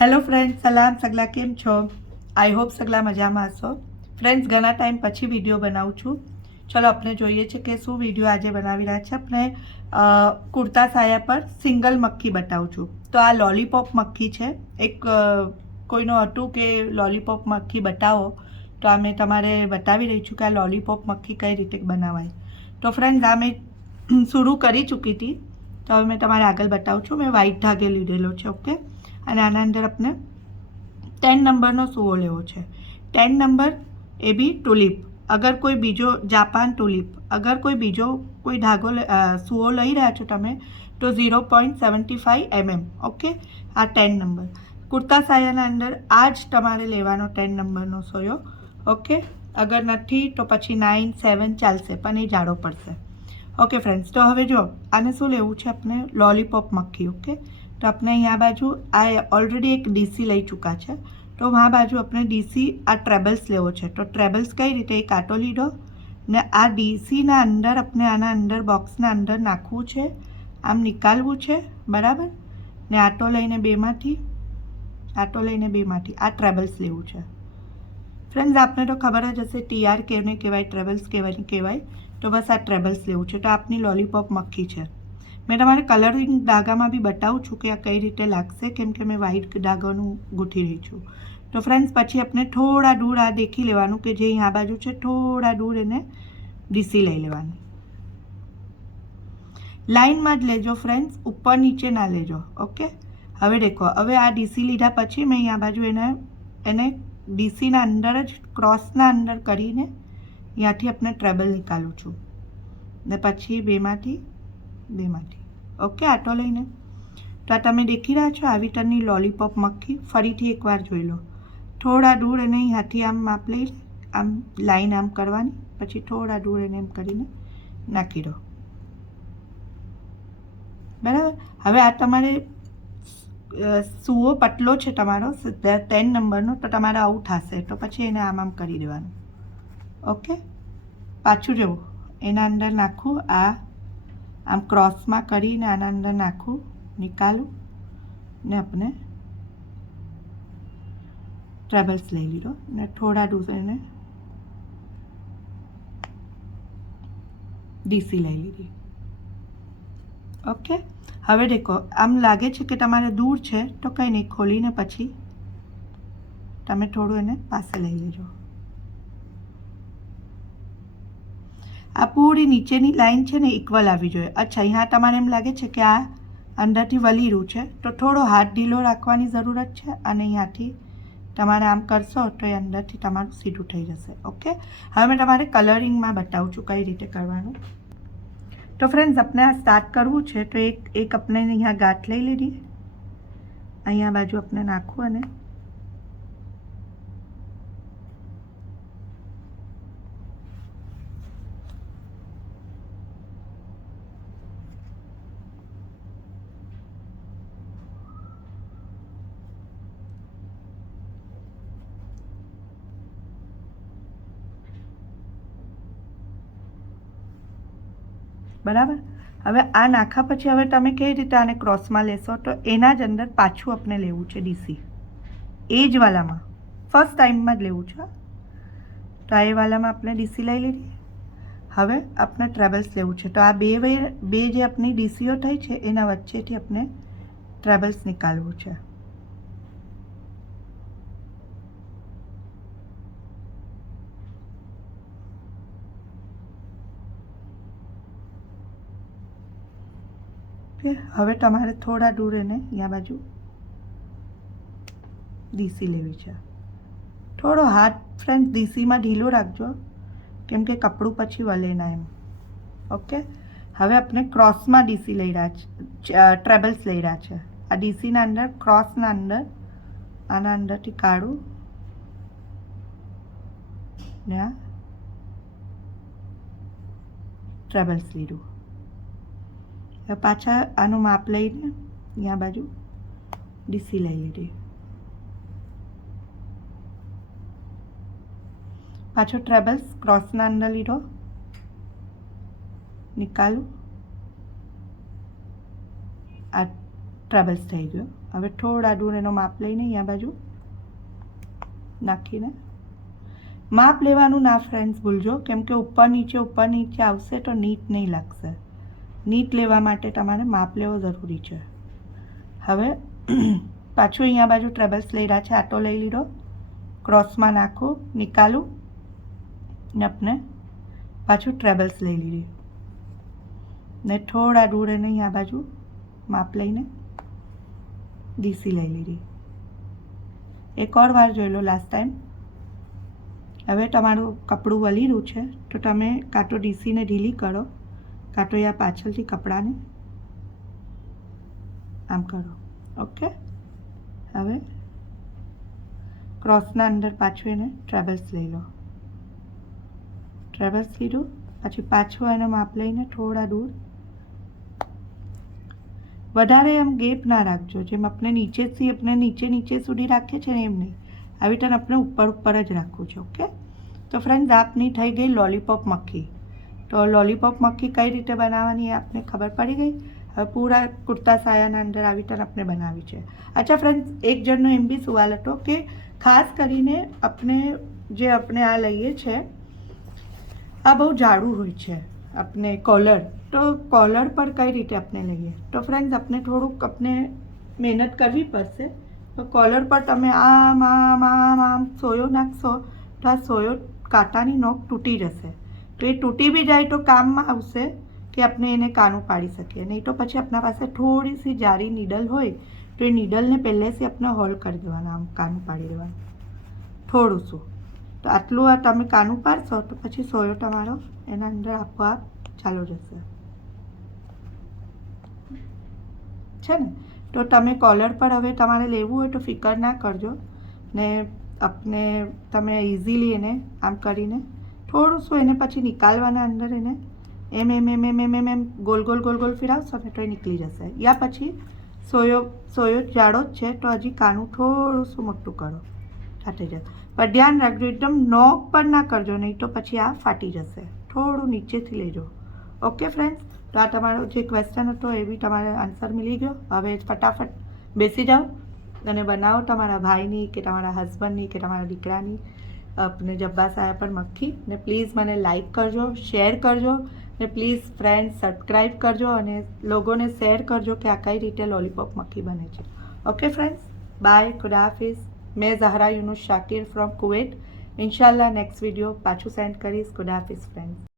Hello friends, સલામ સગલા, કેમ છો? આઈ હોપ સગલા મજામાં હશો. ફ્રેન્ડ્સ, ઘણા ટાઈમ પછી વિડીયો બનાવું છું. ચલો આપણે જોઈએ છે કે શું વિડીયો આજે બનાવી રહ્યા છે. આપણે કુર્તા સાયા પર સિંગલ મક્ખી બતાવું છું. તો આ લોલીપોપ મક્ખી છે. એક કોઈનું હતું કે લોલીપોપ મક્ખી બતાવો, તો આ મેં તમારે બતાવી રહી છું કે આ લોલીપોપ મક્ખી કઈ રીતે બનાવાય. તો ફ્રેન્ડ્સ, આ મેં શરૂ કરી ચૂકી હતી, તો હવે મેં તમારે આગળ બતાવું છું. મેં વ્હાઈટ ધાગે લીધેલો છે, ઓકે. અને આના અંદર આપણે 10 નંબરનો સૂવો લેવો છે. 10 નંબર એ બી ટુલિપ. અગર કોઈ બીજો જાપાન ટુલિપ, અગર કોઈ બીજો કોઈ ધાગો સૂવો લઈ રહ્યા છો તમે, તો 0.75 mm, ઓકે. આ 10 નંબર કુર્તા સાયાના અંદર આ જ તમારે લેવાનો 10 નંબરનો સોયો, ઓકે. અગર નથી તો પછી 9, 7 ચાલશે, પણ એ જાડો પડશે, ઓકે ફ્રેન્ડ્સ. તો હવે જો આને શું લેવું છે આપણે, લોલીપોપ મક્ખી, ઓકે. તો આપણે અહીંયા બાજુ આ ઓલરેડી એક ડીસી લઈ ચૂકા છે, તો આ બાજુ આપણે ડીસી આ ટ્રેબલ્સ લેવો છે. તો ટ્રેબલ્સ કઈ રીતે, એક આટો લીધો ને આ ડીસીના અંદર આપણે આના અંદર બોક્સના અંદર નાખવું છે, આમ નિકાલવું છે, બરાબર. ને આટો લઈને બેમાંથી આ ટ્રેબલ્સ લેવું છે. ફ્રેન્ડ્સ, આપને તો ખબર જ હશે TR કેને કહેવાય, ટ્રેબલ્સ કહેવાય. તો બસ આ ટ્રેબલ્સ લેવું છે. તો આપની લોલીપોપ મક્ખી છે. મેં તમારે કલરિંગ ધાગામાં બી બતાવું છું કે આ કઈ રીતે લાગશે, કેમ કે મેં વ્હાઈટ ધાગાનું ગૂંથી રહી છું. તો ફ્રેન્ડ્સ, પછી આપણે થોડા દૂર આ દેખી લેવાનું કે જે આ બાજુ છે, થોડા દૂર એને ડીસી લઈ લેવાની. લાઇનમાં જ લેજો ફ્રેન્ડ્સ, ઉપર નીચે ના લેજો, ઓકે. હવે દેખો, હવે આ ડીસી લીધા પછી મેં આ બાજુ એને ડીસીના અંદર જ ક્રોસના અંદર કરીને ત્યાંથી આપણે ટ્રેબલ નીકાળું છું. ને પછી બેમાંથી, ઓકે, આટો લઈને. તો આ તમે દેખી રહ્યા છો આવી ટનની લોલીપોપ મક્ખી. ફરીથી એકવાર જોઈ લો. થોડા દૂર એને હાથી આમ માપ લઈ, આમ લાઈન આમ કરવાની, પછી થોડા દૂર એને એમ કરીને નાખી દો, બરાબર. હવે આ તમારે સૂવો પતલો છે તમારો 10 નંબરનો, તો તમારે આવું થશે. તો પછી એને આમ આમ કરી દેવાનું, ઓકે. પાછું જવું, એના અંદર નાખવું, આ આમ ક્રોસમાં કરીને આના અંદર નાખવું, નિકાલું ને આપણે ટ્રેબલ્સ લઈ લીધો ને થોડા દૂર એને ડીસી લઈ લીધી, ઓકે. હવે દેખો, આમ લાગે છે કે તમારે દૂર છે, તો કંઈ નહીં, ખોલીને પછી તમે થોડું એને પાસે લઈ લેજો. આ પૂરી નીચેની લાઈન છે ને ઇક્વલ આવી જોઈએ. અચ્છા, અહીંયા તમારે એમ લાગે છે કે આ અંદરથી વલીરું છે, તો થોડો હાથ ઢીલો રાખવાની જરૂરત છે, અને અહીંયાથી તમારે આમ કરશો તો એ અંદરથી તમારું સીધું થઈ જશે, ઓકે. હવે મેં તમારે કલરિંગમાં બતાવું છું કઈ રીતે કરવાનું. તો ફ્રેન્ડ્સ, આપણે આ સ્ટાર્ટ કરવું છે, તો એક આપણે અહીંયા ગાંઠ લઈ લીધી, અહીંયા બાજુ આપણે નાખવું અને બરાબર. હવે આ નાખા પછી હવે તમે કઈ રીતે આને ક્રોસમાં લેશો, તો એના જ અંદર પાછું આપણે લેવું છે ડીસી, એ જ વાલામાં, ફર્સ્ટ ટાઈમમાં જ લેવું છે. તો આ એ વાલામાં આપણે ડીસી લઈ લીધી. હવે આપણે ટ્રેબલ્સ લેવું છે. તો આ બે જે આપણી ડીસીઓ થઈ છે એના વચ્ચેથી આપણે ટ્રેબલ્સ નીકાળવું છે. હવે તમારે થોડા દૂર એને અહીંયા બાજુ ડીસી લેવી છે. થોડો હાથ ફ્રેન્ડ ડીસીમાં ઢીલો રાખજો, કેમ કે કપડું પછી વલે ના એમ, ઓકે. હવે આપણે ક્રોસમાં ડીસી લઈ રહ્યા છે, ટ્રેબલ્સ લઈ રહ્યા છે. આ ડીસીના અંદર, ક્રોસના અંદર, આના અંદરથી કાઢું ને આ ટ્રેબલ્સ લીધું. પાછા આનું માપ લઈને અહીંયા બાજુ ડીસી લઈ લીધી. પાછો ટ્રેબલ્સ ક્રોસના અંદર લીધો, નિકાલું, આ ટ્રેબલ્સ થઈ ગયો. હવે થોડા દૂર એનો માપ લઈને અહીંયા બાજુ નાખીને માપ લેવાનું ના ફ્રેન્ડ્સ ભૂલજો, કેમ કે ઉપર નીચે આવશે તો નીટ નહીં લાગશે. નીટ લેવા માટે તમારે માપ લેવો જરૂરી છે. હવે પાછું અહીંયા બાજુ ટ્રેબલ્સ લઈ રહ્યા છે, આટો લઈ લીધો, ક્રોસમાં નાખું, નિકાલું ને આપણે પાછું ટ્રેબલ્સ લઈ લીધી ને થોડા દૂર એને અહીંયા બાજુ માપ લઈને ડીસી લઈ લીધી. એક ઓર વાર જોઈ લો લાસ્ટ ટાઈમ. હવે તમારું કપડું વલીરું છે તો તમે કાં તો ડીસીને ઢીલી કરો, કાં તો યા પાછળથી કપડાને આમ કરો. ઓકે, હવે ક્રોસના અંદર પાછું એને ટ્રેબલ્સ લઈ લો, ટ્રેબલ્સ લીધું, પછી પાછું એને માપ લઈને થોડા દૂર, વધારે એમ ગેપ ના રાખજો, જેમ આપણે નીચેથી આપણે નીચે સુધી રાખીએ છીએ ને એમ નહીં, આવી રીતે આપણે ઉપર જ રાખવું છે. ઓકે, તો ફ્રેન્ડ્સ આપની થઈ ગઈ લોલીપોપ મક્ખી. તો લોલીપોપ મક્ખી કઈ રીતે બનાવવાની એ આપને ખબર પડી ગઈ. હવે પૂરા કુર્તા સાયાના અંદર આવી રીતે આપણે બનાવી છે. અચ્છા ફ્રેન્ડ્સ, એક જણનો એમ બી સવાલ હતો કે ખાસ કરીને આપણે આ લઈએ છીએ, આ બહુ જાડું હોય છે આપણે કોલર, તો કોલર પર કઈ રીતે આપણે લઈએ? તો ફ્રેન્ડ્સ આપણે થોડુંક મહેનત કરવી પડશે. તો કોલર પર તમે આમ સોયો નાખશો તો આ સોયો કાંટાની નોક તૂટી જશે. તો એ તૂટી બી જાય તો કામમાં આવશે કે આપણે એને કાનું પાડી શકીએ. નહીં તો પછી આપણા પાસે થોડી સી જારી નીડલ હોય તો એ નીડલને પહેલેથી આપણે હોલ કરી દેવાના, આમ કાનું પાડી દેવાનું થોડું શું. તો આટલું આ તમે કાનું પાડશો તો પછી સોયો તમારો એના અંદર આપોઆપ ચાલુ જશે, છે ને. તો તમે કોલર પર હવે તમારે લેવું હોય તો ફિકર ના કરજો ને તમે ઇઝીલી એને આમ કરીને થોડું શું એને પછી નિકાલવાના અંદર એને એમ ગોલ ફિરાવશો ને તો એ નીકળી જશે. યા પછી સોયો જાડો જ છે તો હજી કાનું થોડું શું મોટું કરો, ફાટી જશે. પણ ધ્યાન રાખજો, એકદમ નોક પર ના કરજો, નહીં તો પછી આ ફાટી જશે. થોડું નીચેથી લેજો. ઓકે ફ્રેન્ડ્સ, તો આ તમારો જે ક્વેશ્ચન હતો એ બી તમારે આન્સર મળી ગયો. હવે ફટાફટ બેસી જાઓ અને બનાવો તમારા ભાઈની કે તમારા હસબન્ડની કે તમારા દીકરાની આપણે જબ્બા સાયા પર મક્ખી. ને પ્લીઝ મને લાઇક કરજો, શેર કરજો ને પ્લીઝ ફ્રેન્ડ્સ સબસ્ક્રાઈબ કરજો અને લોકોને શેર કરજો કે આ કઈ રીતે લોલીપોપ મક્ખી બને છે. ઓકે ફ્રેન્ડ્સ, બાય, ખુદા હાફિઝ. મેં ઝહરા યુનુસ શાકિર ફ્રોમ કુવૈત. ઇન્શાલ્લાહ નેક્સ્ટ વિડીયો પાછું સેન્ડ કરીશ. ખુદા હાફિઝ ફ્રેન્ડ્સ.